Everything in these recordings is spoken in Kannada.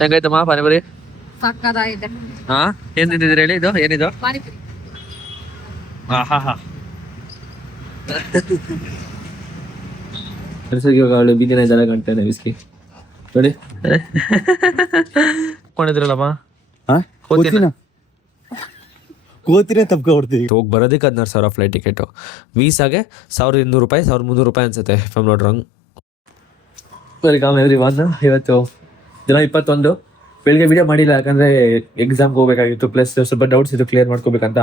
ಹೆಂಗಾಯ್ತಮ್ಮ ಪಾನಿಪುರಿ? ಸಕ್ಕದಾಗಿದೆ. ಹಾ, ಏನ್ ತಿಂತಿದ್ರಿ ಹೇಳಿ? ಇದು ಏನಿದು? ಪಾನಿಪುರಿ. ಇವಾಗ ಅವಳು ಬೀದಿನ ಇದ್ದಾಳೆ ಗಂಟೆ ವಿಸ್ಕಿ ನೋಡಿ ಕೊಂಡಿದ್ರಲ್ಲಮ್ಮ. ಕೋತಿನೇ ತಪ್ಕೊಡ್ತೀವಿ. ಹೋಗಿ ಬರೋದಕ್ಕೆ 16,000 ಫ್ಲೈಟ್ ಟಿಕೆಟು. ವೀಸಾಗೆ 1,200 ರೂಪಾಯಿ 1,300 ರೂಪಾಯಿ ಅನ್ಸುತ್ತೆ if I am not wrong. Welcome everyone. ಇವತ್ತು ದಿನ 21. ಬೆಳಿಗ್ಗೆ ವಿಡಿಯೋ ಮಾಡಿಲ್ಲ ಯಾಕಂದ್ರೆ ಎಕ್ಸಾಮ್ಗೆ ಹೋಗ್ಬೇಕಾಗಿತ್ತು, ಪ್ಲಸ್ ಸ್ವಲ್ಪ ಡೌಟ್ಸ್ ಇತ್ತು ಕ್ಲಿಯರ್ ಮಾಡ್ಕೋಬೇಕಂತ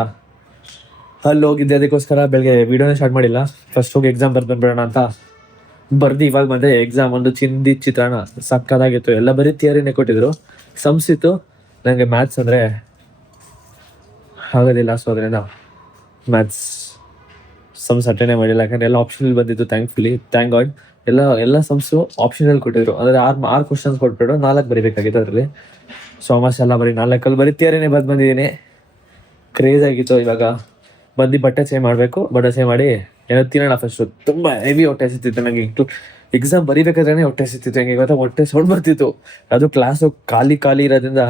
ಅಲ್ಲಿ ಹೋಗಿದ್ದೆ. ಅದಕ್ಕೋಸ್ಕರ ಬೆಳಗ್ಗೆ ವಿಡಿಯೋನೇ ಸ್ಟಾರ್ಟ್ ಮಾಡಿಲ್ಲ. ಫಸ್ಟ್ ಹೋಗಿ ಎಕ್ಸಾಮ್ ಬರ್ದು ಬಂದ್ಬಿಡೋಣ ಅಂತ ಬರ್ದು ಇವಾಗ ಬಂದೆ. ಎಕ್ಸಾಮ್ ಒಂದು ಚಿಂದಿ ಚಿತ್ರಾನ್ನ ಸಕ್ಕದಾಗಿತ್ತು. ಎಲ್ಲ ಬರೀ ಥಿಯರಿನೇ ಕೊಟ್ಟಿದ್ರು. ಸಮ್ಸ್ ಇತ್ತು. ನನಗೆ ಮ್ಯಾಥ್ಸ್ ಅಂದರೆ ಆಗೋದಿಲ್ಲ, ಸೊ ಅದರಿಂದ ಮ್ಯಾಥ್ಸ್ ಸಮ್ಸ್ ಅಟೆಂಡೇ ಮಾಡಿಲ್ಲ. ಯಾಕಂದರೆ ಎಲ್ಲ ಆಪ್ಷನಲ್ ಬಂದಿತ್ತು. ಥ್ಯಾಂಕ್ ಗಾಡ್ ಎಲ್ಲ ಸಮ್ಸು ಆಪ್ಷನಲ್ ಕೊಟ್ಟಿದ್ರು. ಅಂದರೆ 6 ಕ್ವಶನ್ಸ್ ಕೊಟ್ಬಿಟ್ಟು 4 ಬರೀಬೇಕಾಗಿತ್ತು ಅದರಲ್ಲಿ. ಸೊ ಆಲ್ಮೋಸ್ಟ್ ಎಲ್ಲ ಬರೀ 4 ಬರೀ ಥಿಯರಿನೇ ಬಂದಿದ್ದೀನಿ. ಕ್ರೇಜ್ ಆಗಿತ್ತು. ಇವಾಗ ಬಂದು ಬಟ್ಟೆ ಚೇಂಜ್ ಮಾಡಬೇಕು. ಬಟ್ಟೆ ಚೇಂಜ್ ಮಾಡಿ ಏನೋ ತಿನ್ನೋಣ ಫಸ್ಟು. ತುಂಬ ಹೆವಿ ಹೊಟ್ಟೆ ಸಿಗ್ತಿತ್ತು ನನಗೆ. ಎಕ್ಸಾಮ್ ಬರೀಬೇಕಾದ್ರೆ ಹೊಟ್ಟೆ ಸಿಗ್ತಿತ್ತು. ಹೆಂಗೆ ಗೊತ್ತಾ, ಹೊಟ್ಟೆ ಸೌಂಡ್ ಬರ್ತಿತ್ತು. ಅದು ಕ್ಲಾಸು ಖಾಲಿ ಇರೋದ್ರಿಂದ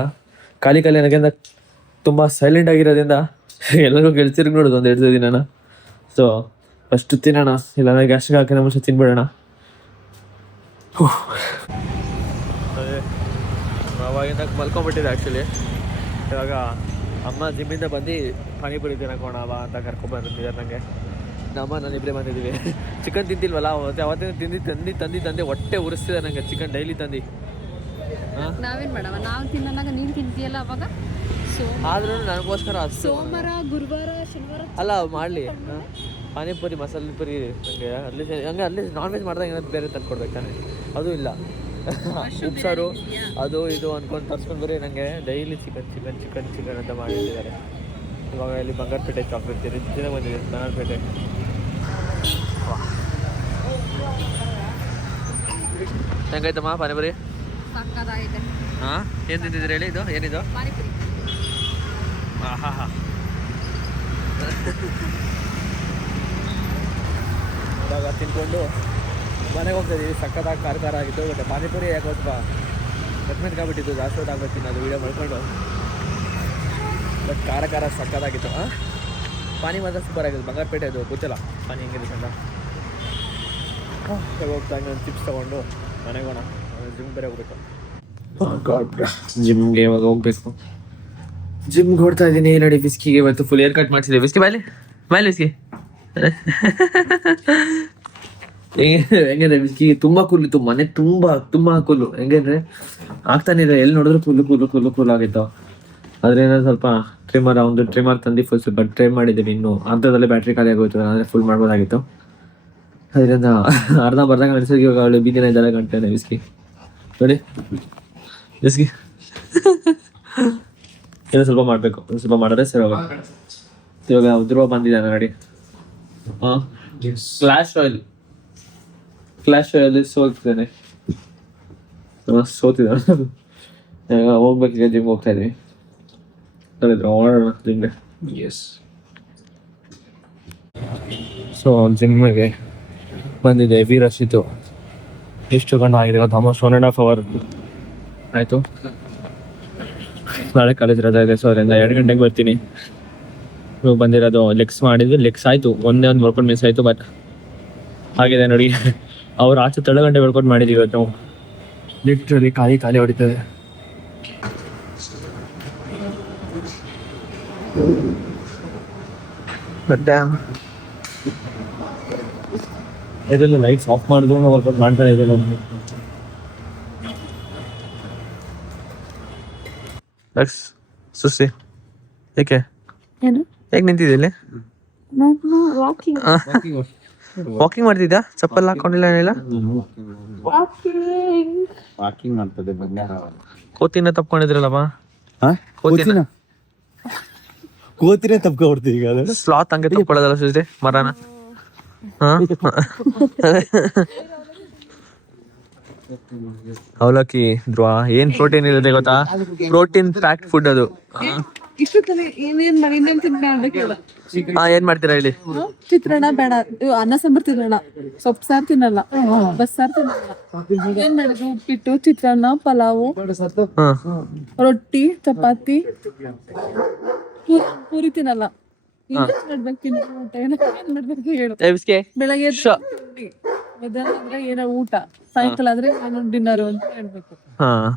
ನನಗಿಂದ ತುಂಬ ಸೈಲೆಂಟ್ ಆಗಿರೋದ್ರಿಂದ ಎಲ್ಲರೂ ಗೆಲ್ತಿರ್ಗಿ ನೋಡೋದು 1-2 ದಿನ. ಸೊ ಫಸ್ಟು ತಿನ್ನೋಣ, ಇಲ್ಲ ಗ್ಯಾಸ್ಟ್ರಿಗೆ ಹಾಕಿ ನಮ್ಮಷ್ಟು ತಿನ್ಬಿಡೋಣ. ಅವಾಗಿಂದ ಮಲ್ಕೊಂಡ್ಬಿಟ್ಟಿದೆ ಆ್ಯಕ್ಚುಲಿ. ಇವಾಗ ಅಮ್ಮ ಜಿಮ್ಮಿಂದ ಬಂದು ಪಾನಿಪುರಿ ತಿನ್ನಕೋಣ ಬಾ ಅಂತ ಕರ್ಕೊಂಡ್ಬಂದಿದ್ದಾರೆ ನನಗೆ. ನಾನು ಇಬ್ಬರೇ ಬಂದಿದ್ದೀವಿ. ಚಿಕನ್ ತಿಂತಿಲ್ವಲ್ಲ ಅವತ್ತಿನ ತಂದು ಹೊಟ್ಟೆ ಉರಿಸ್ತಿದೆ ನನಗೆ ಚಿಕನ್ ಡೈಲಿ ತಂದು. ನಾವೇನ್ ಮಾಡವ, ನಾವು ತಿನ್ನೋದಾಗ ನೀನು ತಿಂತೀಯಲ್ಲ ಅವಾಗ. ಆದ್ರೂ ನನಗೋಸ್ಕರ ಸೋಮವಾರ, ಗುರುವಾರ, ಶನಿವಾರ ಅಲ್ಲ ಮಾಡಲಿ ಪಾನಿಪುರಿ ಮಸಾಲೆ ಪುರಿ ನನಗೆ ಅಲ್ಲಿ ನಾನ್ ವೆಜ್ ಮಾಡಿದಾಗ ಏನಾದ್ರು ಬೇರೆ ತಂದ್ಕೊಡ್ಬೇಕು ತಾನೆ. ಅದು ಇಲ್ಲ, ಉಪ್ಸಾರು ಅದು ಇದು ಅಂದ್ಕೊಂಡು ತರ್ಸ್ಕೊಂಡು ಬರೀ ನನಗೆ ಡೈಲಿ ಚಿಕನ್ ಅಂತ ಮಾಡಿಟ್ಟಿದ್ದಾರೆ. ಇವಾಗ ಇಲ್ಲಿ ಬಂಗಾರಪೇಟೆ ಚಾಕ್ಲೇಟ್ ದಿನ ಬಂದಿದೆ ಬಂಗಾರಪೇಟೆ. ಹೆಂಗಾಯ್ತಮ್ಮ ಪಾನಿಪುರಿ? ಸಕ್ಕದಾಗಿದೆ. ಹಾಂ, ಏನು ತಿಂತಿದ್ರಿ ಹೇಳಿ? ಇದು ಏನಿದು? ಪಾನಿಪುರಿ. ಇವಾಗ ತಿನ್ಕೊಂಡು ಮನೆಗೆ ಹೋಗ್ತಾಯಿದ್ದೀವಿ. ಸಕ್ಕತ್ತಾಗಿ ಖಾರ ಆಗಿತ್ತು. ಮತ್ತು ಪಾನಿಪುರಿ ಯಾಕೆ ಸ್ವಲ್ಪ ಮೆತ್ಮೆತ್ಕಾಗ್ಬಿಟ್ಟಿತ್ತು, ಜಾಸ್ತಿ ಹೊತ್ತು ಆಗ್ಬೇಕು ತಿನ್ನೋದು ವೀಡಿಯೋ ಮಾಡ್ಕೊಂಡು. ಬಟ್ ಖಾರ ಸಕ್ಕತ್ತಾಗಿತ್ತು. ಪಾನಿ ಮಾತ್ರ ಸೂಪರ್ ಆಗಿತ್ತು. ಬಂಗಾರಪೇಟೆ ಅದು ಗೊತ್ತಿಲ್ಲ ಪಾನಿ ಹೆಂಗಿದೆ ಅಂತ. ಹೋಗ್ತಾ ಒಂದು ಚಿಪ್ಸ್ ತೊಗೊಂಡು ಮನೆಗೆ ಹೋಗೋಣ. ಜಿಮ್ ಬೇರೆ ಹೋಗ್ಬೇಕು. ಜಿಮ್ಗೆ ಇವಾಗ ಹೋಗ್ಬೇಕು. ಜಿಮ್ಗೆ ಹೊಡ್ತಾ ಇದ್ದೀನಿ ನೋಡಿ. ವಿಸ್ಕಿಗೆ ಇವತ್ತು ಫುಲ್ ಏರ್ ಕಟ್ ಮಾಡಿಸಿದೆ. ವಿಸ್ಕಿ ಬಾಯ್ಲಿ ವಿಸ್ಕಿ ಹೆಂಗಂದ್ರೆ ವಿಸ್ಕಿ ತುಂಬ ಕೂಲಿತ್ತು. ಮನೆ ತುಂಬ ಕೂಲು. ಹೆಂಗಂದ್ರೆ ಆಗ್ತಾನೆ ಇದೆ. ಎಲ್ಲಿ ನೋಡಿದ್ರು ಕೂಲ್ ಆಗಿತ್ತು. ಅದ್ರೇನೋ ಸ್ವಲ್ಪ ಟ್ರಿಮ್ಮರ್ ತಂದು ಫುಲ್ ಸ್ವಲ್ಪ ಟ್ರೈ ಮಾಡಿದ್ದೀನಿ. ಇನ್ನು ಅರ್ಧದಲ್ಲೇ ಬ್ಯಾಟ್ರಿ ಖಾಲಿ ಆಗೋಯ್ತು. ಅಂದರೆ ಫುಲ್ ಮಾಡ್ಬೋದಾಗಿತ್ತು. ಅದರಿಂದ ಅರ್ಧ ಬರ್ದಾಗ ನಡೆಸಿದಾಗ ಇವಾಗ ಅವಳು ಬೀದಿನ ಇದ್ದಾಳೆ ಗಂಟೆ ವಿಸ್ಕಿ ನೋಡಿ. ವಿಸ್ಕಿ ಏನೋ ಸ್ವಲ್ಪ ಮಾಡಬೇಕು. ಸ್ವಲ್ಪ ಮಾಡಿದ್ರೆ ಸರಿ ಹೋಗ. ಇವಾಗ ಧ್ರುವ ಬಂದಿದ್ದಾನೆ ನೋಡಿ. ಹಾಂ, ಕ್ಲಾಶ್ ಆಯಿಲ್ ಸೋಲ್ತಿದ್ದಾನೆ. ಇವಾಗ ಹೋಗ್ಬೇಕೀಗ ಜಿಮ್ ಹೋಗ್ತಾ ಇದ್ವಿ. ಓಡೋಣ ಎಸ್. ಸೊ ಜಿಮ್ಮಿಗೆ ಬಂದಿದೆ. ಹೆವಿ ರಶ್ ಇತ್ತು. ಎಷ್ಟು ಗಂಟೆ ಆಗಿದೆ ಇವತ್ತು? ಆಲ್ಮೋಸ್ಟ್ 1.5 hour ಆಯಿತು. ನಾಳೆ ಕಾಲೇಜ್ ರಜಾ ಇದೆ. ಸೊ ಅದರಿಂದ 2 ಗಂಟೆಗೆ ಬರ್ತೀನಿ. ಇವಾಗ ಬಂದಿರೋದು ಲೆಗ್ಸ್ ಆಯಿತು. ಒಂದೇ ಒಂದು ವರ್ಕೌಟ್ ಮಿಸ್ ಆಯಿತು. ಬಟ್ ಆಗಿದೆ ನೋಡಿ. ಅವ್ರು ಆಚೆ 3 ಗಂಟೆ ವರ್ಕೌಟ್ ಮಾಡಿದ್ದೀವಿ ಇವತ್ತು. ಲಿಟ್ರಲಿ ಖಾಲಿ ಹೊಡಿತದೆ. ಇದೆಲ್ಲ ಲೈಟ್ಸ್ ಆಫ್ ಮಾಡಿದ್ರು ವರ್ಕೌಟ್ ಮಾಡ್ತಾನೆ ಇದೆ ನೋಡಿ. ಸುಸ್ತಿ ಏಕೆ ಹೇಗೆ ನಿಂತಿದ್ದೆ? ವಾಕಿಂಗ್ ಮಾಡ್ತಿದ್ದ? ಚಪ್ಪಲ್ ಹಾಕೊಂಡಿಲ್ಲ ಏನಿಲ್ಲ? ವಾಕಿಂಗ್ ಮಾಡ್ತದೆ. ಕೋತಿನ ತಪ್ಕೊಂಡಿದ್ರಲ್ಲಮ್ಮ. ಕೋತಿನೇ ತಪ್ಕೊಡ್ತೀವಿ. ಈಗ ಸ್ಲಾತ್ ಹಂಗೆ ತಪ್ಕೊಳ್ಳೋದಲ್ಲ ಸುಸ್ತಿ ಮರನ. ಅವಲಕ್ಕಿ ಧ್ರುವ ಏನ್ ಪ್ರೋಟೀನ್ ಇರುತ್ತೆ ಗೊತ್ತಾ? ಪ್ರೋಟೀನ್ ಪ್ಯಾಕ್ಡ್ ಫುಡ್ ಅದು. ಇಷ್ಟು ತಲೆ ಏನೇನ್ ಮಾಡಿ ಇನ್ನೇನ್ ತಿನ್ಬೇಕಿಲ್ಲ. ಏನು ಮಾಡ್ತೀರಾ ಹೇಳಿ? ಚಿತ್ರಾನ್ನ ಬೇಡ, ಅನ್ನ ಸಾಂಬಾರ್ ತಿನ್ನಲ್ಲ, ಸೊಪ್ಪು ಸಾರು ತಿನ್ನಲ್ಲ, ಬಸ್ಸಾರು ತಿನ್ನಲ್ಲ. ಏನ್ ಮಾಡಿದ್ರು? ಉಪ್ಪಿಟ್ಟು, ಚಿತ್ರಾನ್ನ, ಪಲಾವು, ಹಾಂ ರೊಟ್ಟಿ, ಚಪಾತಿ, ಪೂರಿ ತಿನ್ನಲ್ಲ. ಏನ್ ಮಾಡ್ಬೇಕು ತಿನ್ನೋ ಊಟ? ಏನ್ ಮಾಡ್ಬೇಕು ಹೇಳು? ಬೆಳಗ್ಗೆ ಎದ್ದು ತಿಂಡಿ, ಮಧ್ಯಾಹ್ನ ಆದ್ರೆ ಏನೋ ಊಟ, ಸಾಯಂಕಾಲ ಆದ್ರೆ ಏನೋ ಡಿನ್ನರ್ ಅಂತ ಹೇಳ್ಬೇಕು. ಹಾಂ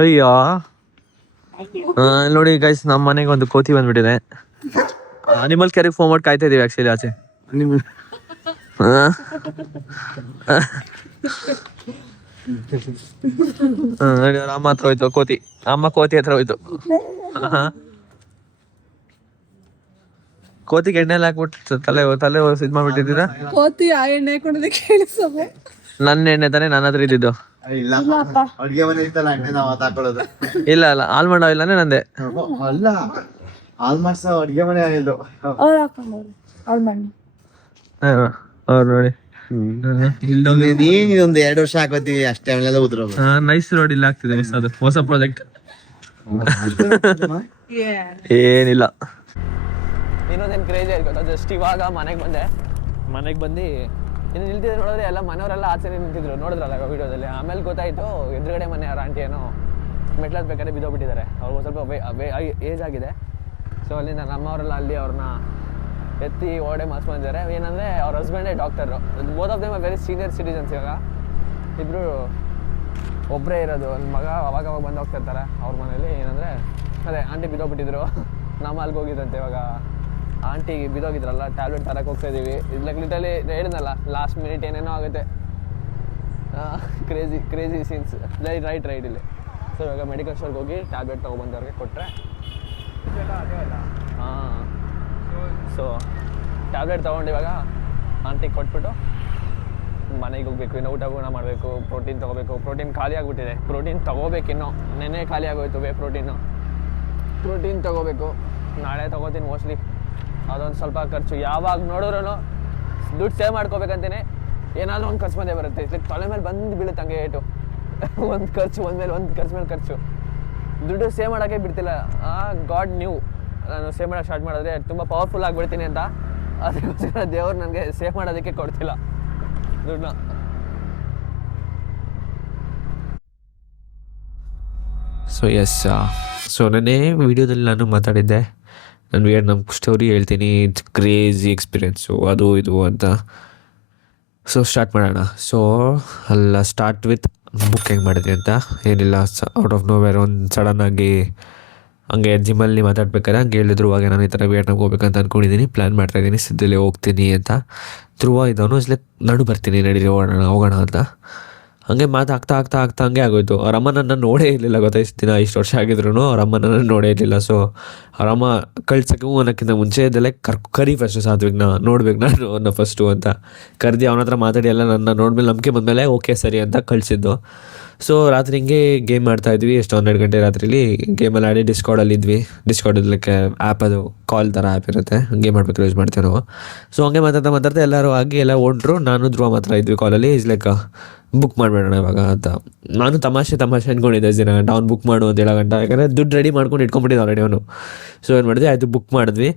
ಅಯ್ಯೋ ನೋಡಿ ಗೈಸ್, ನಮ್ಮ ಮನೆಗೆ ಒಂದು ಕೋತಿ ಬಂದ್ಬಿಟ್ಟಿದೆ. ಅನಿಮಲ್ ಕೇರಿಗೆ ಫೋನ್ ಮಾಡಿ ಕಾಯ್ತಾ ಇದೀವಿ ಆಕ್ಚುಲಿ ಆಚೆ. ಅಮ್ಮ ಹತ್ರ ಹೋಯ್ತು ಕೋತಿ, ಅಮ್ಮ ಕೋತಿ ಹತ್ರ ಹೋಯ್ತು. ಕೋತಿಗೆ ಎಣ್ಣೆ ಹಾಕ್ಬಿಟ್ಟು ತಲೆ ತಲೆ ಇದ್ ಮಾಡ್ಬಿಟ್ಟಿದ್ದೀರಾ? ಕೋತಿ ಆ ಎಣ್ಣೆ ಹಾಕೊಂಡಿದ್ದೆ ಕೇಳಿಸೋದು. ನನ್ನ ಎಣ್ಣೆ ತಾನೇ ನನ್ನ ಹತ್ರ ಇದ್ದಿದ್ದು. ಅಡ್ಗೆ ಮನೆ ಇತ್ತಲ್ಲ ಎಣ್ಣೆ ನಾವು ಹಾಕೊಳ್ಳೋದು. ಇಲ್ಲ ಆಲ್ಮಂಡ್ ಆಯಿಲ್ ನಂದೆ. ಅಲ್ಲ ಆಲ್ಮೋಸ್ಟ್ ಅಡ್ಗೆ ಮನೆ ಆಗಿದ್ದು. ಅವ್ರು ಹಾಕೊಂಡವ್ರು ಅವ್ಳ ಮಣ್ಣು. ಅವ್ರು ನೋಡಿ ನೀನ್ ಇದೊಂದು 2 ವರ್ಷ ಹಾಕೋತೀವಿ ಅಷ್ಟೇ, ಆಮೇಲೆ ಉದ್ರೋದು. ನೈಸ್ ರೋಡ್ ಇಲ್ಲ ಆಗ್ತಿದೆ ಅದು ಹೊಸ ಪ್ರಾಜೆಕ್ಟ್. ಏನಿಲ್ಲ, ಇನ್ನೊಂದೇನು ಕ್ರೇಜಿ ಆಯ್ತು ಗೊತ್ತಾ? ಜಸ್ಟ್ ಇವಾಗ ಮನೆಗೆ ಬಂದು ಇನ್ನು ನಿಲ್ತಿದ್ರು ನೋಡಿದ್ರೆ ಎಲ್ಲ ಮನೆಯವರೆಲ್ಲ ಆಚೆ ನಿಂತಿದ್ರು, ನೋಡಿದ್ರಲ್ಲ ವಿಡಿಯೋದಲ್ಲಿ. ಆಮೇಲೆ ಗೊತ್ತಾಯ್ತು ಎದುರುಗಡೆ ಮನೆ ಅವ್ರ ಆಂಟಿ ಏನೋ ಮೆಟ್ಲಲ್ಲಿ ಬೇಕಾದ್ರೆ ಬಿದ್ದೋಗ್ಬಿಟ್ಟಿದ್ದಾರೆ. ಅವ್ರಿಗೆ ಸ್ವಲ್ಪ ಏಜ್ ಆಗಿದೆ. ಸೊ ಅಲ್ಲಿಂದ ನಮ್ಮವರೆಲ್ಲ ಅಲ್ಲಿ ಅವ್ರನ್ನ ಎತ್ತಿ ಓಡೆ ಮಸ್ತ್ ಬಂದಿದ್ದಾರೆ. ಏನಂದರೆ ಅವ್ರ ಹಸ್ಬೆಂಡೇ doctor. Both of them are very senior citizens. ಇವಾಗ ಇಬ್ಬರು ಒಬ್ಬರೇ ಇರೋದು. ನನ್ನ ಮಗ ಅವಾಗ ಬಂದು ಹೋಗ್ತಿರ್ತಾರೆ ಅವ್ರ ಮನೇಲಿ. ಏನಂದರೆ ಅದೇ ಆಂಟಿ ಬಿದ್ದೋಗ್ಬಿಟ್ಟಿದ್ರು, ನಮ್ಮ ಅಲ್ಲಿಗೆ ಹೋಗಿದ್ದಂತೆ. ಇವಾಗ ಆಂಟಿಗೆ ಬಿದ್ದೋಗಿದ್ರಲ್ಲ, ಟ್ಯಾಬ್ಲೆಟ್ ತರಕ್ಕೆ ಹೋಗ್ತಾಯಿದ್ದೀವಿ. ಲೈಕ್ ಲಿಟಲಿ ಹೇಳಿದ್ನಲ್ಲ, ಲಾಸ್ಟ್ ಮಿನಿಟ್ ಏನೇನೋ ಆಗುತ್ತೆ. ಕ್ರೇಜಿ ಸೀನ್ಸ್ ರೈಟ್ ಇಲ್ಲಿ. ಸೊ ಇವಾಗ ಮೆಡಿಕಲ್ ಸ್ಟೋರ್ಗೆ ಹೋಗಿ ಟ್ಯಾಬ್ಲೆಟ್ ತೊಗೊಬಂದವ್ರಿಗೆ ಕೊಟ್ಟರೆ, ಹಾಂ, ಸೊ ಟ್ಯಾಬ್ಲೆಟ್ ತೊಗೊಂಡು ಇವಾಗ ಆಂಟಿಗೆ ಕೊಟ್ಬಿಟ್ಟು ಮನೆಗೆ ಹೋಗ್ಬೇಕು. ಇನ್ನು ಊಟ ಮಾಡಬೇಕು, ಪ್ರೋಟೀನ್ ತೊಗೋಬೇಕು. ಪ್ರೋಟೀನ್ ಖಾಲಿ ಆಗಿಬಿಟ್ಟಿದೆ, ಪ್ರೋಟೀನ್ ತೊಗೋಬೇಕಿನ್ನೋ. ನೆನ್ನೆ ಖಾಲಿ ಆಗೋಯ್ತು ಪ್ರೋಟೀನ್ ತೊಗೋಬೇಕು. ನಾಳೆ ತೊಗೋತೀನಿ ಮೋಸ್ಟ್ಲಿ. ಅದೊಂದು ಸ್ವಲ್ಪ ಖರ್ಚು. ಯಾವಾಗ ನೋಡಿದ್ರೂ ದುಡ್ಡು ಸೇವ್ ಮಾಡ್ಕೋಬೇಕಂತೇನೆ ಏನಾದರೂ ಒಂದು ಖರ್ಚು ಬಂದೇ ಬರುತ್ತೆ. ಲೈಕ್ ತಲೆ ಮೇಲೆ ಬಂದು ಬೀಳುತ್ತೆ ಹಂಗೆ ಏಟು. ಒಂದು ಖರ್ಚು ಮೇಲೆ ಖರ್ಚು. ದುಡ್ಡು ಸೇವ್ ಮಾಡೋಕ್ಕೆ ಬಿಡ್ತಿಲ್ಲ. ಗಾಡ್ ನ್ಯೂ ನಾನು ಸೇವ್ ಮಾಡೋಕ್ಕೆ ಸ್ಟಾರ್ಟ್ ಮಾಡಿದ್ರೆ ತುಂಬ ಪವರ್ಫುಲ್ ಆಗಿಬಿಡ್ತೀನಿ ಅಂತ. ಅದಕ್ಕೋಸ್ಕರ ದೇವ್ರು ನನಗೆ ಸೇವ್ ಮಾಡೋದಕ್ಕೆ ಕೊಡ್ತಿಲ್ಲ ದುಡ್ಡನ್ನ. ಸೊ ನೆನ್ನೆ ವಿಡಿಯೋದಲ್ಲಿ ನಾನು ಮಾತಾಡಿದ್ದೆ, ನಾನು ವಿಯೆಟ್ನಾಮ್ ಸ್ಟೋರಿ ಹೇಳ್ತೀನಿ, ಕ್ರೇಜಿ ಎಕ್ಸ್ಪೀರಿಯೆನ್ಸು ಅದು ಇದು ಅಂತ. ಸೊ ಸ್ಟಾರ್ಟ್ ಮಾಡೋಣ. ಸೊ ಅಲ್ಲ ಸ್ಟಾರ್ಟ್ ವಿತ್ ಬುಕ್ ಹೆಂಗೆ ಮಾಡಿದ್ವಿ ಅಂತ. ಏನಿಲ್ಲ, ಔಟ್ ಆಫ್ ನೋವೇರ್ ಒಂದು ಸಡನ್ನಾಗಿ ಹಂಗೆ ಜಿಮ್ಮಲ್ಲಿ ಮಾತಾಡ್ಬೇಕಾದ್ರೆ ಹಂಗೆ ಹೇಳಿದ್ರು. ಇವಾಗ ನಾನು ಈ ಥರ ವಿಯೆಟ್ನಾಮ್ಗೆ ಹೋಗ್ಬೇಕಂತ ಅಂದ್ಕೊಂಡಿದ್ದೀನಿ, ಪ್ಲ್ಯಾನ್ ಮಾಡ್ತಾಯಿದ್ದೀನಿ, ಸಿದ್ಧಲ್ಲಿ ಹೋಗ್ತೀನಿ ಅಂತ. ಧ್ರುವ ಇದವನು ನಾನು ಬರ್ತೀನಿ, ನಡೀರಿ ಹೋಗೋಣ ಅಂತ. ಹಂಗೆ ಮಾತಾಗ್ತಾ ಹಂಗೆ ಆಗೋಯ್ತು. ಅವ್ರ ಅಮ್ಮ ನನ್ನ ನೋಡೇ ಇರಲಿಲ್ಲ ಗೊತ್ತಾ. ಇಷ್ಟು ದಿನ ಇಷ್ಟು ವರ್ಷ ಆಗಿದ್ರು ಅವ್ರ ಅಮ್ಮ ನನ್ನ ನೋಡೇ ಇರಲಿಲ್ಲ. ಸೊ ಅವ್ರ ಅಮ್ಮ ಕಳ್ಸೋಕ್ಕೂ ಅನ್ನೋಕ್ಕಿಂತ ಮುಂಚೆ ಇದೆಲ್ಲ ಕರಿ ಫಸ್ಟು ಸಾತ್ವಿಕ್ನ ನೋಡ್ಬೇಕು ನಾನು ಅನ್ನೋ ಫಸ್ಟು ಅಂತ ಕರೆದಿ ಅವನ ಹತ್ರ ಮಾತಾಡಿ ಎಲ್ಲ ನನ್ನ ನೋಡ್ಮೇಲೆ ನಂಬಿಕೆ ಬಂದಮೇಲೆ ಓಕೆ ಸರಿ ಅಂತ ಕಳಿಸಿದ್ದು. ಸೊ ರಾತ್ರಿ ಹಿಂಗೆ ಗೇಮ್ ಆಡ್ತಾಯಿದ್ವಿ. ಎಷ್ಟು 12 ಗಂಟೆ ರಾತ್ರಿಲಿ ಗೇಮಲ್ಲಿ ಆಡಿ ಡಿಸ್ಕಾರ್ಡಲ್ಲಿದ್ವಿ. ಡಿಸ್ಕಾರ್ಡ್ ಲೈಕ್ ಆ್ಯಪ್, ಅದು ಕಾಲ್ ಥರ ಆ್ಯಪ್ ಇರುತ್ತೆ, ಗೇಮ್ ಮಾಡ್ಬೇಕು ಯೂಸ್ ಮಾಡ್ತೀವಿ ನಾವು. ಸೊ ಹಂಗೆ ಮಾತಾಡ್ತಾ ಎಲ್ಲರೂ ಆಗಿ ಎಲ್ಲ ಹೊಂಟ್ರು. ನಾನು ಧ್ರುವ ಮಾತ್ರ ಇದ್ವಿ ಕಾಲಲ್ಲಿ. ಇಸ್ ಲೈಕ್ ಬುಕ್ ಮಾಡಿಬಿಡೋಣ ಇವಾಗ ಅಂತ. ನಾನು ತಮಾಷೆ ಅಂದ್ಕೊಂಡಿದ್ದೆ ದಿನ ಅವ್ನು ಬುಕ್ ಮಾಡು ಅಂತ 7 ಗಂಟೆ. ಯಾಕಂದರೆ ದುಡ್ಡು ರೆಡಿ ಮಾಡ್ಕೊಂಡು ಇಟ್ಕೊಂಡ್ಬಿಟ್ಟಿದ್ದೆ ಆಲ್ರೆಡಿ ಅವನು. ಸೊ ಏನು ಮಾಡಿದ್ವಿ, ಆಯಿತು ಬುಕ್ ಮಾಡಿದ್ವಿ.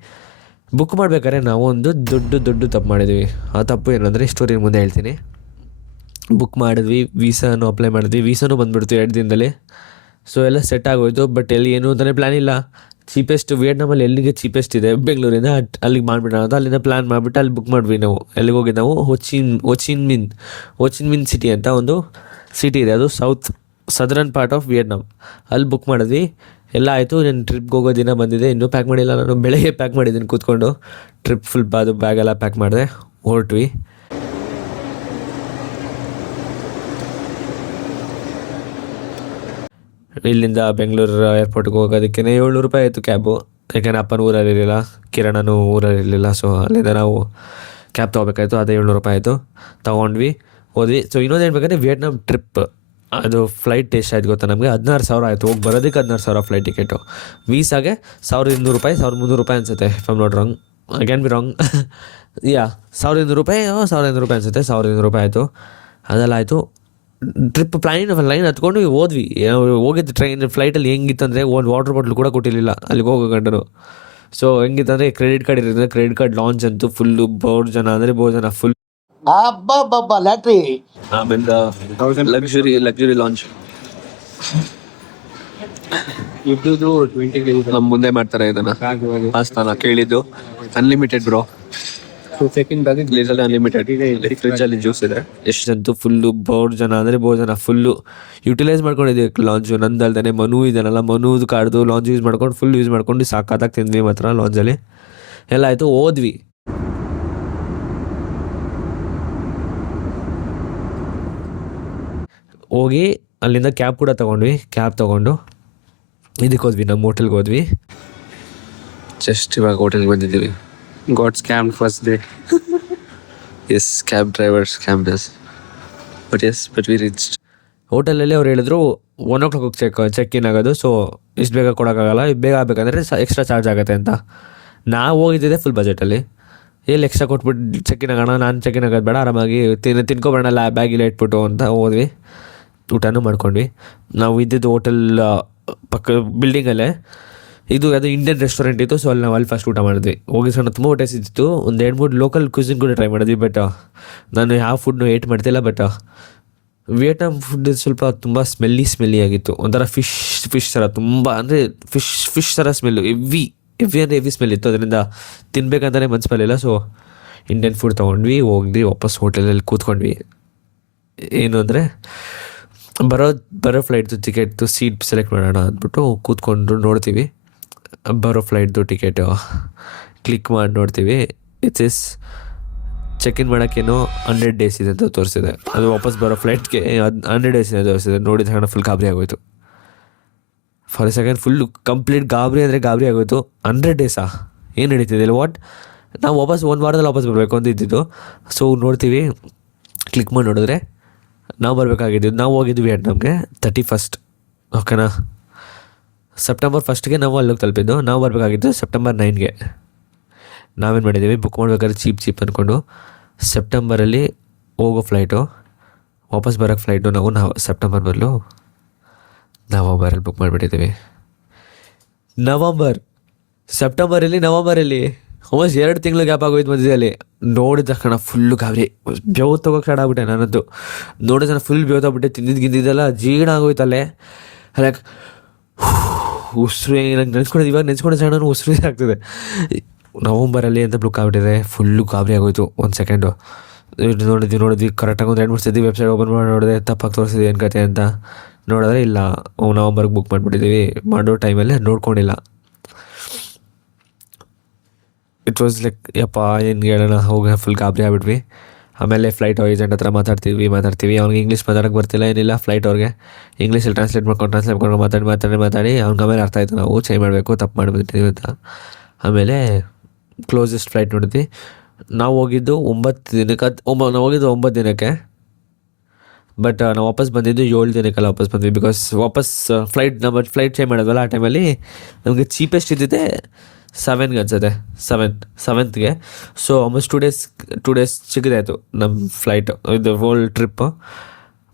ಬುಕ್ ಮಾಡ್ಬೇಕಾದ್ರೆ ನಾವು ಒಂದು ದೊಡ್ಡ ತಪ್ಪು ಮಾಡಿದ್ವಿ. ಆ ತಪ್ಪು ಏನಂದರೆ ಸ್ಟೋರಿ ಮುಂದೆ ಹೇಳ್ತೀನಿ. ಬುಕ್ ಮಾಡಿದ್ವಿ, ವೀಸಾನು ಅಪ್ಲೈ ಮಾಡಿದ್ವಿ. ವೀಸಾನು ಬಂದುಬಿಡ್ತು 2 ದಿನದಲ್ಲಿ. ಸೊ ಎಲ್ಲ ಸೆಟ್ ಆಗೋಯ್ತು. ಬಟ್ ಎಲ್ಲಿ ಏನು ಅಂತಲೇ ಪ್ಲ್ಯಾನ್ ಇಲ್ಲ. ಚೀಪೆಸ್ಟ್ ವಿಯೆಟ್ನಾಮಲ್ಲಿ ಎಲ್ಲಿಗೆ ಚೀಪೆಸ್ಟ್ ಇದೆ ಬೆಂಗಳೂರಿಂದ ಅಲ್ಲಿಗೆ ಮಾಡಿಬಿಡೋಣ ಅಂತ ಅಲ್ಲಿಂದ ಪ್ಲ್ಯಾನ್ ಮಾಡಿಬಿಟ್ಟು ಅಲ್ಲಿ ಬುಕ್ ಮಾಡಿದ್ವಿ ನಾವು. ಎಲ್ಲಿಗೆ ಹೋಗಿದ್ದು ನಾವು? ಹೋಚಿನ್ ಮಿನ್ ಸಿಟಿ ಅಂತ ಒಂದು ಸಿಟಿ ಇದೆ, ಅದು ಸದರ್ನ್ ಪಾರ್ಟ್ ಆಫ್ ವಿಯೆಟ್ನಾಮ್. ಅಲ್ಲಿ ಬುಕ್ ಮಾಡಿದ್ವಿ. ಎಲ್ಲ ಆಯಿತು. ನಾನು ಟ್ರಿಪ್ಗೆ ಹೋಗೋ ದಿನ ಬಂದಿದೆ, ಇನ್ನೂ ಪ್ಯಾಕ್ ಮಾಡಿಲ್ಲ. ನಾನು ಬೆಳಗ್ಗೆ ಪ್ಯಾಕ್ ಮಾಡಿದ್ದೀನಿ ಕೂತ್ಕೊಂಡು. ಟ್ರಿಪ್ ಫುಲ್ ಅದು ಬ್ಯಾಗೆಲ್ಲ ಪ್ಯಾಕ್ ಮಾಡಿದೆ, ಹೊರಟ್ವಿ. ಇಲ್ಲಿಂದ ಬೆಂಗಳೂರು ಏರ್ಪೋರ್ಟ್ಗೆ ಹೋಗೋದಕ್ಕೆ 700 ರೂಪಾಯಿ ಆಯಿತು ಕ್ಯಾಬು. ಯಾಕೆಂದರೆ ಅಪ್ಪನ ಊರಲ್ಲಿರಲಿಲ್ಲ, ಕಿರಣನು ಊರಲ್ಲಿರಲಿಲ್ಲ. ಸೊ ಅಲ್ಲಿಂದ ನಾವು ಕ್ಯಾಬ್ ತೊಗೋಬೇಕಾಯ್ತು. ಅದೇ 700 ರೂಪಾಯಿ ಆಯಿತು. ಹೋದ್ವಿ. ಸೊ ಇನ್ನೊಂದು ಹೇಳ್ಬೇಕಂದ್ರೆ ವಿಯೆಟ್ನಾಮ್ ಟ್ರಿಪ್ ಅದು ಫ್ಲೈಟ್ ಎಷ್ಟಾಯ್ತು ಗೊತ್ತಾ ನಮಗೆ? 16,000 ಆಯಿತು. ಹೋಗಿ ಬರೋದಕ್ಕೆ 16,000 ಫ್ಲೈಟ್ ಟಿಕೆಟು. ವೀಸಾಗೆ 1,200 ರೂಪಾಯಿ, 1,300 ರೂಪಾಯಿ ಅನಿಸುತ್ತೆ, if I'm not wrong. Again B wrong. 1,200 ರೂಪಾಯಿ, 1,200 ರೂಪಾಯಿ ಅನಿಸುತ್ತೆ. 1,200 ರೂಪಾಯಿ ಆಯಿತು. ಅದೆಲ್ಲ ಆಯಿತು. ಟ್ರಿಪ್ ಲೈನ್ ಹತ್ಕೊಂಡು ಹೋದ್ವಿ. ಹೋಗಿದ್ದು ಫ್ಲೈಟಲ್ಲಿ ಹೆಂಗಿತ್ತು ಅಂದರೆ ಒಂದು ವಾಟರ್ ಬಾಟ್ಲ್ ಕೂಡ ಕೊಟ್ಟಿರಲಿಲ್ಲ ಅಲ್ಲಿಗೆ ಹೋಗೋ ಗಂಟನು. ಸೊ ಹೆಂಗಿತ್ತಂದರೆ ಕ್ರೆಡಿಟ್ ಕಾರ್ಡ್ ಇರೋದ್ರಿಂದ ಕ್ರೆಡಿಟ್ ಕಾರ್ಡ್ ಲಾಂಚ್ ಅಂತೂ ಫುಲ್ಲು ಬೋರ್ ಜನ ಫುಲ್. ಲ್ಯಾಟ್ರಿ ಆಮೇಲೆ ಲಕ್ಸುರಿ ಲಾಂಚ್ ನಮ್ಮ ಮುಂದೆ ಮಾಡ್ತಾರೆ ಇದನ್ನ. ಪಾಸ್ತಾನ ಕೇಳಿದ್ದು ಅನ್ಲಿಮಿಟೆಡ್ ಬ್ರೋ, ಅನ್ಲಿಮಿಟೆಡ್. ಫ್ರಿಜ್ ಅಲ್ಲಿ ಜ್ಯೂಸ್ ಇದೆ. ಎಷ್ಟಂತೂ ಫುಲ್ಲು ಬೋರ್ ಜನ ಫುಲ್ಲು ಯುಟಿಲೈಸ್ ಮಾಡ್ಕೊಂಡಿದ್ದೀವಿ ಲಾಂಚು. ನಂದಲ್ದೇ ಮನು ಇದನ್ನಲ್ಲ, ಮನುದು ಕಾರ್ಡ್ದು ಲಾಂಚ್ ಯೂಸ್ ಮಾಡ್ಕೊಂಡು ಫುಲ್ ಯೂಸ್ ಮಾಡ್ಕೊಂಡು ಸಾಕಾದಾಗ ತಿಂದ್ವಿ ಮಾತ್ರ ಲಾಂಚಲ್ಲಿ. ಎಲ್ಲ ಆಯಿತು, ಹೋದ್ವಿ. ಹೋಗಿ ಅಲ್ಲಿಂದ ಕ್ಯಾಬ್ ಕೂಡ ತೊಗೊಂಡ್ವಿ. ಕ್ಯಾಬ್ ತೊಗೊಂಡು ಇದಕ್ಕೆ ಹೋದ್ವಿ, ನಮ್ಮ ಹೋಟೆಲ್ಗೆ ಹೋದ್ವಿ. ಜಸ್ಟ್ ಇವಾಗ ಹೋಟೆಲ್ಗೆ ಬಂದಿದ್ದೀವಿ. got scammed first day. Yes, cab driver scammed us. But we reached. ಹೋಟೆಲಲ್ಲಿ ಅವ್ರು ಹೇಳಿದ್ರು 1 o'clock ಚೆಕ್ ಇನ್ ಆಗೋದು. ಸೊ ಇಷ್ಟು ಬೇಗ ಕೊಡೋಕ್ಕಾಗಲ್ಲ, ಬೇಗ ಆಗಬೇಕಂದ್ರೆ ಎಕ್ಸ್ಟ್ರಾ ಚಾರ್ಜ್ ಆಗುತ್ತೆ ಅಂತ. ನಾವು ಹೋಗಿದ್ದಿದೆ ಫುಲ್ ಬಜೆಟಲ್ಲಿ. ಎಲ್ಲಿ ಎಕ್ಸ್ಟ್ರಾ ಕೊಟ್ಬಿಟ್ಟು ಚೆಕ್ ಇನ್ ಆಗೋಣ, ನಾನು ಚೆಕ್ ಇನ್ ಆಗೋದು ಬೇಡ, ಆರಾಮಾಗಿ ತಿನ್ಕೊಬೇಡಲ್ಲ ಬ್ಯಾಗಿಲ್ಲ ಇಟ್ಬಿಟ್ಟು ಅಂತ ಹೋದ್ವಿ. ಊಟನೂ ಮಾಡ್ಕೊಂಡ್ವಿ. ನಾವು ಇದ್ದಿದ್ದು ಹೋಟೆಲ್ ಪಕ್ಕ ಬಿಲ್ಡಿಂಗಲ್ಲೇ. ಇದು ಇಂಡಿಯನ್ ರೆಸ್ಟೋರೆಂಟ್ ಇತ್ತು. ಸೊ ಅಲ್ಲಿ ಫಸ್ಟ್ ಊಟ ಮಾಡಿದ್ವಿ. ಹೋಗಿ ಸಣ್ಣ ತುಂಬ ಟೇಸ್ಟ್ ಇತ್ತು. ಒಂದು 2-3 ಲೋಕಲ್ ಕ್ಯೂಸಿನ್ ಕೂಡ ಟ್ರೈ ಮಾಡಿದ್ವಿ. ಬಟ್ ನಾನು ಯಾವ ಫುಡ್ನು ಏಟ್ ಮಾಡ್ತಿಲ್ಲ. ಬಟ್ ವಿಯೆಟ್ನಾಮ್ ಫುಡ್ ಸ್ವಲ್ಪ ತುಂಬ ಸ್ಮೆಲ್ಲಿ ಆಗಿತ್ತು. ಒಂಥರ ಫಿಶ್ ಥರ, ತುಂಬ ಅಂದರೆ ಫಿಶ್ ಥರ ಸ್ಮೆಲ್ಲು, ಹೆವಿ ಸ್ಮೆಲ್ ಇತ್ತು. ಅದರಿಂದ ತಿನ್ಬೇಕಂತಲೇ ಮನ್ಸು ಬರಲಿಲ್ಲ. ಸೊ ಇಂಡಿಯನ್ ಫುಡ್ ತೊಗೊಂಡ್ವಿ, ಹೋಗ್ವಿ ವಾಪಸ್ ಹೋಟೆಲಲ್ಲಿ ಕೂತ್ಕೊಂಡ್ವಿ. ಏನು ಅಂದರೆ ಬರೋ ಫ್ಲೈಟ್ದು ಟಿಕೆಟ್ದು ಸೀಟ್ ಸೆಲೆಕ್ಟ್ ಮಾಡೋಣ ಅಂದ್ಬಿಟ್ಟು ಕೂತ್ಕೊಂಡು ನೋಡ್ತೀವಿ. ಬರೋ ಫ್ಲೈಟ್ದು ಟಿಕೆಟು ಕ್ಲಿಕ್ ಮಾಡಿ ನೋಡ್ತೀವಿ. ಇಟ್ಸ್ ಚೆಕ್ ಇನ್ ಮಾಡೋಕ್ಕೇನೋ 100 days ಇದೆ ಅಂತ ತೋರಿಸಿದೆ. ಅದು ವಾಪಸ್ ಬರೋ ಫ್ಲೈಟ್ಗೆ 100 days ಇದೆ ತೋರಿಸಿದೆ. ನೋಡಿದ ತಕ್ಷಣ ಫುಲ್ ಗಾಬರಿ ಆಗೋಯ್ತು. For A second full complete ಗಾಬರಿ ಆಗೋಯ್ತು. 100 days ಏನು ನಡೀತಿದೆ ಇಲ್ಲಿ? ನಾವು ವಾಪಸ್ 1 ವಾರದಲ್ಲಿ ವಾಪಸ್ ಬರಬೇಕು ಅಂತ ಇದ್ದಿದ್ದು. ಸೊ ನೋಡ್ತೀವಿ, ಕ್ಲಿಕ್ ಮಾಡಿ ನೋಡಿದ್ರೆ ನಾವು ಬರಬೇಕಾಗಿದ್ದು, ನಾವು ಹೋಗಿದ್ವಿ ವಿಯೆಟ್ನಾಮ್ಗೆ 31st, ಓಕೆನಾ. ಸೆಪ್ಟೆಂಬರ್ 1ಗೆ ನಾವು ಅಲ್ಲಿಗೆ ತಲುಪಿದ್ದು. ನಾವು ಬರಬೇಕಾಗಿದ್ದು September 9ಗೆ. ನಾವೇನು ಮಾಡಿದ್ದೀವಿ, ಬುಕ್ ಮಾಡ್ಬೇಕಾದ್ರೆ ಚೀಪ್ ಅಂದ್ಕೊಂಡು ಸೆಪ್ಟೆಂಬರಲ್ಲಿ ಹೋಗೋ ಫ್ಲೈಟು, ವಾಪಸ್ ಬರೋಕ್ಕೆ ಫ್ಲೈಟು ನಾವು ಸೆಪ್ಟೆಂಬರ್ ಬದಲು ನವಂಬರಲ್ಲಿ ಬುಕ್ ಮಾಡಿಬಿಟ್ಟಿದ್ದೀವಿ. ಸೆಪ್ಟೆಂಬರಲ್ಲಿ ಆಲ್ಮೋಸ್ಟ್ 2 ತಿಂಗಳು ಗ್ಯಾಪ್ ಆಗೋಯ್ತು ಮಧ್ಯದಲ್ಲಿ. ನೋಡಿದ ತಕ್ಷಣ ಫುಲ್ಲು ಗಾಬರಿ, ಬೇವು ತಗೋಕ್ಕೆ ಸ್ಟಾರ್ಟ್ ಆಗ್ಬಿಟ್ಟೆ ನಾನಂತೂ. ನೋಡಿದ ತಕ್ಷಣ ಫುಲ್ ಬೇವ್ತಾಗ್ಬಿಟ್ಟೆ. ತಿಂದಿದ್ದೆಲ್ಲ ಜೀರ್ಣ ಆಗೋಯ್ತಲ್ಲೇ. ಲೈಕ್ ಉಸಿರು ನಂಗೆ ನೆನೆಸ್ಕೊಂಡೆ ಸಣ್ಣ ಉಸಿರು ಆಗ್ತದೆ. ನವಂಬರಲ್ಲಿ ಅಂತ ಬುಕ್ ಆಗ್ಬಿಟ್ಟಿದೆ. ಫುಲ್ಲು ಗಾಬರಿ ಆಗೋಯ್ತು. 1 ಸೆಕೆಂಡು ನೋಡಿದ್ವಿ ಕರೆಕ್ಟಾಗಿ ಒಂದು 2-3 ಸತಿ ವೆಬ್ಸೈಟ್ ಓಪನ್ ಮಾಡಿ ನೋಡಿದೆ, ತಪ್ಪಾಗಿ ತೋರಿಸಿದೆ ಏನು ಕತೆ ಅಂತ. ನೋಡಿದ್ರೆ ಇಲ್ಲ, ನವಂಬರ್ಗೆ ಬುಕ್ ಮಾಡಿಬಿಟ್ಟಿದ್ದೀವಿ. ಮಾಡೋ ಟೈಮಲ್ಲಿ ನೋಡ್ಕೊಂಡಿಲ್ಲ. ಇಟ್ ವಾಸ್ ಲೈಕ್ ಯಪ್ಪ ಏನು ಹೇಳೋಣ, ಹೋಗಿ ಫುಲ್ ಗಾಬರಿ ಆಗ್ಬಿಟ್ವಿ. ಆಮೇಲೆ ಫ್ಲೈಟ್ ಏಜೆಂಟ್ ಹತ್ರ ಮಾತಾಡ್ತೀವಿ. ಅವ್ನಿಗೆ ಇಂಗ್ಲೀಷ್ ಮಾತಾಡೋಕ್ಕೆ ಬರ್ತಿಲ್ಲ, ಏನಿಲ್ಲ. ಫ್ಲೈಟ್ ಅವ್ರಿಗೆ ಇಂಗ್ಲೀಷಲ್ಲಿ ಟ್ರಾನ್ಸ್ಲೇಟ್ ಮಾಡ್ಕೊಂಡು ಮಾತಾಡಿ ಅವ್ನಿಗೆ ಆಮೇಲೆ ಅರ್ಥ ಆಯಿತು ನಾವು ಚೇಂಜ್ ಮಾಡಬೇಕು, ತಪ್ಪು ಮಾಡಿಬಿಟ್ಟಿದ್ದೀವಿ ಅಂತ. ಆಮೇಲೆ ಕ್ಲೋಸೆಸ್ಟ್ ಫ್ಲೈಟ್ ನೋಡಿದ್ವಿ. ನಾವು ಹೋಗಿದ್ದು 9 ದಿನಕ್ಕೆ. ಬಟ್ ನಾವು ವಾಪಸ್ ಬಂದಿದ್ದು 7 ದಿನಕ್ಕೆಲ್ಲ ವಾಪಸ್ ಬಂದ್ವಿ. ಬಿಕಾಸ್ ವಾಪಸ್ ಫ್ಲೈಟ್ ಚೇಂಜ್ ಮಾಡೋದಲ್ಲ, ಆ ಟೈಮಲ್ಲಿ ನಮಗೆ ಚೀಪೆಸ್ಟ್ ಇದ್ದಿದ್ದೆ 7ಗೆ ಅನ್ಸುತ್ತೆ, 7th ಸೊ ಆಲ್ಮೋಸ್ಟ್ 2 days ಚಿಕ್ಕದೇ ಆಯಿತು ನಮ್ಮ ಫ್ಲೈಟು, ಇದು ಹೋಲ್ ಟ್ರಿಪ್ಪು.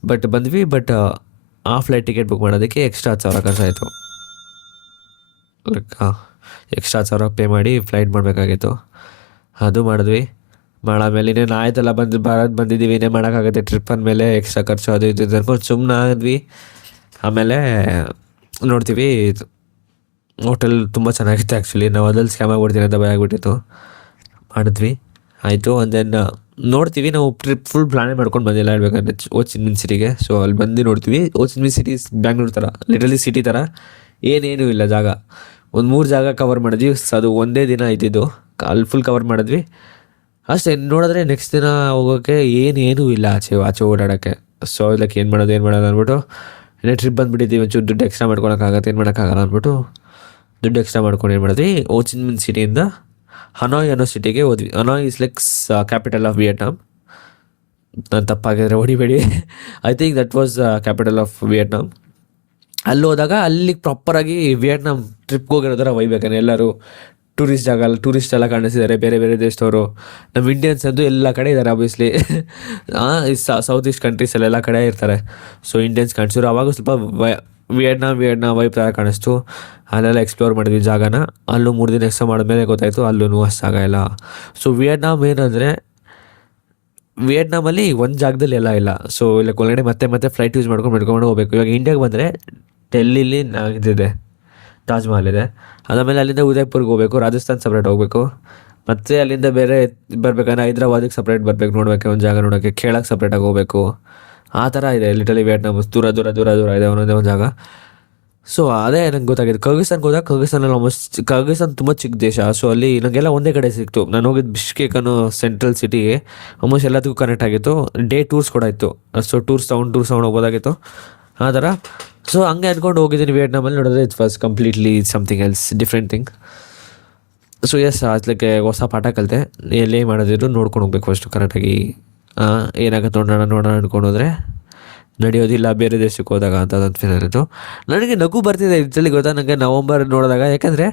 ಬಟ್ ಬಂದ್ವಿ. ಬಟ್ ಆ ಫ್ಲೈಟ್ ಟಿಕೆಟ್ ಬುಕ್ ಮಾಡೋದಕ್ಕೆ ಎಕ್ಸ್ಟ್ರಾ 10,000 ಖರ್ಚಾಯಿತು. ಲೈಕ್ ಎಕ್ಸ್ಟ್ರಾ 10,000 ಪೇ ಮಾಡಿ ಫ್ಲೈಟ್ ಮಾಡಬೇಕಾಗಿತ್ತು. ಅದು ಮಾಡಿದ್ವಿ. ಮಾಡಾದ್ಮೇಲೆ ಇನ್ನೇನು ಆಯ್ತಲ್ಲ, ಬಂದಿದ್ದೀವಿ, ಇನ್ನೇ ಮಾಡೋಕ್ಕಾಗತ್ತೆ ಟ್ರಿಪ್ ಅಂದಮೇಲೆ ಎಕ್ಸ್ಟ್ರಾ ಖರ್ಚು ಅದು ಇದು ಅನ್ಕೊಂಡು ಸುಮ್ಮನೆ ಆದ್ವಿ. ಆಮೇಲೆ ನೋಡ್ತೀವಿ, ಹೋಟೆಲ್ ತುಂಬ ಚೆನ್ನಾಗಿತ್ತು ಆ್ಯಕ್ಚುಲಿ. ನಾವು ಅದ್ರಲ್ಲಿ ಸ್ಕ್ಯಾಮ್ ಆಗಿಬಿಡ್ತೀನಿ ಅಂತ ಭಯ ಆಗಿಬಿಟ್ಟಿತ್ತು. ಮಾಡಿದ್ವಿ, ಆಯಿತು. ದೆನ್ ನೋಡ್ತೀವಿ, ನಾವು ಟ್ರಿಪ್ ಫುಲ್ ಪ್ಲಾನೇ ಮಾಡ್ಕೊಂಡು ಬಂದಿಲ್ಲ ಹೇಳ್ಬೇಕಂದ್ರೆ ಹೋ ಚಿ ಮಿನ್ ಸಿಟಿಗೆ. ಸೊ ಅಲ್ಲಿ ಬಂದು ನೋಡ್ತೀವಿ, ಹೋ ಚಿ ಮಿನ್ ಸಿಟಿ ಬ್ಯಾಂಗ್ಳೂರ್ ಥರ, ಲಿಟ್ರಲಿ ಸಿಟಿ ಥರ ಏನೇನೂ ಇಲ್ಲ ಜಾಗ. 3 ಜಾಗ ಕವರ್ ಮಾಡಿದ್ವಿ. ಅದು ಒಂದೇ ದಿನ ಆಯ್ತಿದ್ದು, ಅಲ್ಲಿ ಫುಲ್ ಕವರ್ ಮಾಡಿದ್ವಿ ಅಷ್ಟೇ. ನೋಡಿದ್ರೆ ನೆಕ್ಸ್ಟ್ ದಿನ ಹೋಗೋಕ್ಕೆ ಏನೂ ಇಲ್ಲ ಆಚೆ ಓಡಾಡೋಕ್ಕೆ. ಸೊ ಇದಕ್ಕೆ ಏನು ಮಾಡೋದು ಅಂದ್ಬಿಟ್ಟು ಇನ್ನೇ ಟ್ರಿಪ್ ಬಂದುಬಿಟ್ಟಿದ್ದೀವಿ. ಒಂಚೂರು ದುಡ್ಡು ಎಕ್ಸ್ಟ್ರಾ ಮಾಡ್ಕೊಳಕ್ಕಾಗತ್ತೆ, ಏನು ಮಾಡೋಕ್ಕಾಗಲ್ಲ ಅಂದ್ಬಿಟ್ಟು ದುಡ್ಡು ಎಕ್ಸ್ಟ್ರಾ ಮಾಡ್ಕೊಂಡು ಏನು ಮಾಡಿದ್ವಿ, ಹೋ ಚಿ ಮಿನ್ ಸಿಟಿಯಿಂದ ಹನಾಯ್ ಅನ್ನೋ ಸಿಟಿಗೆ ಹೋದ್ವಿ. Hanoi is like capital of Vietnam. ನಾನು ತಪ್ಪಾಗಿದ್ರೆ ಹೊಡಿಬೇಡಿ. I think that was capital of Vietnam. ಅಲ್ಲಿ ಹೋದಾಗ ಅಲ್ಲಿಗೆ ಪ್ರಾಪರಾಗಿ ವಿಯೆಟ್ನಾಮ್ ಟ್ರಿಪ್ಗೆ ಹೋಗಿರೋದಾರ ಒಯ್ಬೇಕಂದ್ರೆ ಎಲ್ಲರೂ ಟೂರಿಸ್ಟ್ ಜಾಗ ಅಲ್ಲ, ಟೂರಿಸ್ಟ್ ಎಲ್ಲ ಕಾಣಿಸಿದ್ದಾರೆ ಬೇರೆ ಬೇರೆ ದೇಶದವರು. ನಮ್ಮ ಇಂಡಿಯನ್ಸ್ ಅಂತೂ ಎಲ್ಲ ಕಡೆ ಇದ್ದಾರೆ ಆಬ್ವಿಯಸ್ಲಿ. ಸೌತ್ ಈಸ್ಟ್ ಕಂಟ್ರೀಸಲ್ಲೆಲ್ಲ ಕಡೆ ಇರ್ತಾರೆ. ಸೊ ಇಂಡಿಯನ್ಸ್ ಕಾಣಿಸಿದ್ರು. ಆವಾಗ ಸ್ವಲ್ಪ ವಿಯೆಟ್ನಾಂ ವೈಪ್ ಥರ ಕಾಣಿಸ್ತು. ಅಲ್ಲೆಲ್ಲ ಎಕ್ಸ್ಪ್ಲೋರ್ ಮಾಡಿದ್ವಿ ಜಾಗನ. ಅಲ್ಲೂ 3 ದಿನ ಎಕ್ಸ್ಟ್ರಾ ಮಾಡಿದ್ಮೇಲೆ ಗೊತ್ತಾಯಿತು ಅಲ್ಲೂ ಅಷ್ಟು ಜಾಗ ಇಲ್ಲ. ಸೊ ವಿಯೆಟ್ನಾಮಲ್ಲಿ ಒಂದು ಜಾಗದಲ್ಲಿ ಎಲ್ಲ ಇಲ್ಲ. ಸೊ ಇಲ್ಲ ಒಳಗಡೆ ಮತ್ತೆ ಫ್ಲೈಟ್ ಯೂಸ್ ಮಾಡ್ಕೊಂಡು ಹೋಗ್ಬೇಕು. ಇವಾಗ ಇಂಡಿಯಾಗೆ ಬಂದರೆ ಡೆಲ್ಲಿಲಿ ಇದಿದೆ, ತಾಜ್ ಮಹಲ್ ಇದೆ. ಅದಾದಮೇಲೆ ಅಲ್ಲಿಂದ ಉದಯ್ಪುರ್ಗೆ ಹೋಗ್ಬೇಕು, ರಾಜಸ್ಥಾನ್ ಸಪ್ರೇಟ್ ಹೋಗಬೇಕು. ಮತ್ತು ಅಲ್ಲಿಂದ ಬೇರೆ ಬರ್ಬೇಕಂದ್ರೆ ಹೈದ್ರಾಬಾದಿಗೆ ಸಪ್ರೇಟ್ ಬರಬೇಕು, ನೋಡೋಕ್ಕೆ ಒಂದು ಜಾಗ ನೋಡೋಕ್ಕೆ, ಕೇಳಕ್ಕೆ ಸಪ್ರೇಟಾಗಿ ಹೋಗಬೇಕು. ಆ ಥರ ಇದೆ ಲಿಟಲಿ ವಿಯೆಟ್ನಾಮ್. ದೂರ ಇದೆ ಒಂದೊಂದೇ ಒಂದು ಜಾಗ. ಸೊ ಅದೇ ನಂಗೆ ಗೊತ್ತಾಗಿದೆ. ಕರ್ಗಿಸ್ತಾನಲ್ಲಿ ಕರ್ಗಿಸ್ತಾನ್ ತುಂಬ ಚಿಕ್ಕ ದೇಶ. ಸೊ ಅಲ್ಲಿ ನನಗೆಲ್ಲ ಒಂದೇ ಕಡೆ ಸಿಕ್ತು. ನಾನು ಹೋಗಿದ್ದು ಬಿಷ್ಕೇಕ್ ಅನ್ನೋ ಸೆಂಟ್ರಲ್ ಸಿಟಿ. ಆಲ್ಮೋಸ್ಟ್ ಎಲ್ಲದಕ್ಕೂ ಕನೆಕ್ಟ್ ಆಗಿತ್ತು. ಡೇ ಟೂರ್ಸ್ ಕೂಡ ಇತ್ತು. ಸೊ ಟೂರ್ಸ್ ತೊಗೊಂಡು ಹೋಗ್ಬೋದಾಗಿತ್ತು ಆ ಥರ. ಸೊ ಹಂಗೆ ಅಂದ್ಕೊಂಡು ಹೋಗಿದ್ದೀನಿ ವಿಯೆಟ್ನಾಮಲ್ಲಿ. ನೋಡಿದ್ರೆ it was completely something else, different thing. So yes, ಅದಕ್ಕೆ ಹೊಸ ಪಾಠ ಕಲಿತೆ. ಎಲ್ಲೇ ಮಾಡೋದಿದ್ರು ನೋಡ್ಕೊಂಡು ಹೋಗ್ಬೇಕು ಫಸ್ಟು ಕರೆಕ್ಟಾಗಿ. ಏನಾಗುತ್ತೆ ನೋಡೋಣ ಅಂದ್ಕೊಂಡು ಹೋದರೆ ನಡೆಯೋದಿಲ್ಲ ಬೇರೆ ದೇಶಕ್ಕೆ ಹೋದಾಗ ಅಂತ ಅದೊಂದು ಫೀಲ್ ಇತ್ತು. ನನಗೆ ನಗು ಬರ್ತಿದೆ ಇದರಲ್ಲಿ, ಗೊತ್ತಾ ನನಗೆ ನವಂಬರ್ ನೋಡಿದಾಗ. ಯಾಕಂದರೆ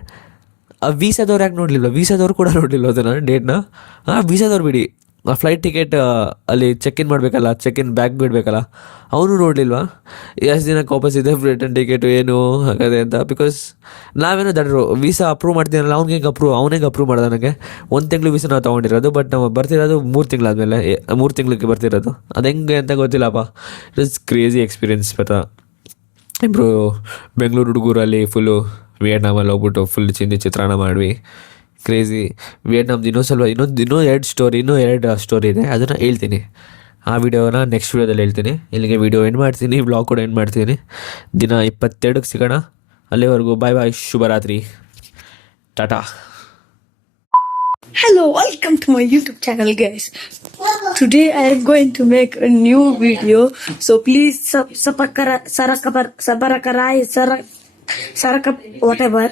ಆ ವೀಸಾದವ್ರು ಯಾಕೆ ನೋಡಲಿಲ್ಲ? ವೀಸಾದವ್ರು ಕೂಡ ನೋಡಲಿಲ್ಲ ಅದನ್ನು ಡೇಟ್ನ. ವೀಸಾದವ್ರು ಬಿಡಿ, ಆ ಫ್ಲೈಟ್ ಟಿಕೆಟ್ ಅಲ್ಲಿ ಚೆಕ್ ಮಾಡಬೇಕಲ್ಲ, ಬ್ಯಾಗ್ ಬಿಡಬೇಕಲ್ಲ, ಅವನು ನೋಡಲಿಲ್ವಾ? ಎಷ್ಟು ದಿನಕ್ಕೆ ವಾಪಸ್ ಇದೆ ರಿಟರ್ನ್ ಟಿಕೆಟು ಏನು ಹಾಗಾದೆ ಅಂತ. ಬಿಕಾಸ್ ನಾವೇನೋ ದಡ್ರು, ವೀಸಾ ಅಪ್ರೂವ್ ಮಾಡ್ತೀನಲ್ಲ, ಅವನಿಗೆ ಅಪ್ರೂವ್ ಮಾಡ್ದೆ. ನನಗೆ 1 ತಿಂಗಳು ವೀಸಾ ನಾವು ತೊಗೊಂಡಿರೋದು, ಬಟ್ ನಾವು ಬರ್ತಿರೋದು 3 ತಿಂಗಳಾದಮೇಲೆ, 3 ತಿಂಗಳಿಗೆ ಬರ್ತಿರೋದು. ಅದು ಹೆಂಗೆ ಅಂತ ಗೊತ್ತಿಲ್ಲಪ್ಪ. It is crazy experience. But ಇಬ್ಬರು ಬೆಂಗಳೂರು ಹುಡುಗರಲ್ಲಿ ಫುಲ್ಲು ವಿಯೆಟ್ನಾಮಲ್ಲಿ ಹೋಗ್ಬಿಟ್ಟು ಫುಲ್ ಚಿತ್ರಾನ್ನ ಮಾಡ್ವಿ. ಕ್ರೇಜಿ. ವಿಯೆಟ್ನಾಮ್ದು ಇನ್ನೂ 2 ಸ್ಟೋರಿ ಇದೆ, ಅದನ್ನು ಹೇಳ್ತೀನಿ. ಆ ವಿಡಿಯೋನ ನೆಕ್ಸ್ಟ್ ವಿಡಿಯೋದಲ್ಲಿ ಹೇಳ್ತೀನಿ. ಇಲ್ಲಿಗೆ ವಿಡಿಯೋ ಎಂಡ್ ಮಾಡ್ತೀನಿ, ವ್ಲಾಗ್ ಕೂಡ ಎಂಡ್ ಮಾಡ್ತೀನಿ. ದಿನ 22ಕ್ಕೆ ಸಿಗೋಣ. ಅಲ್ಲಿವರೆಗೂ ಬಾಯ್, ಶುಭರಾತ್ರಿ, Tata. Hello, welcome to my YouTube channel, guys. Today I am going to make a new video, so please whatever.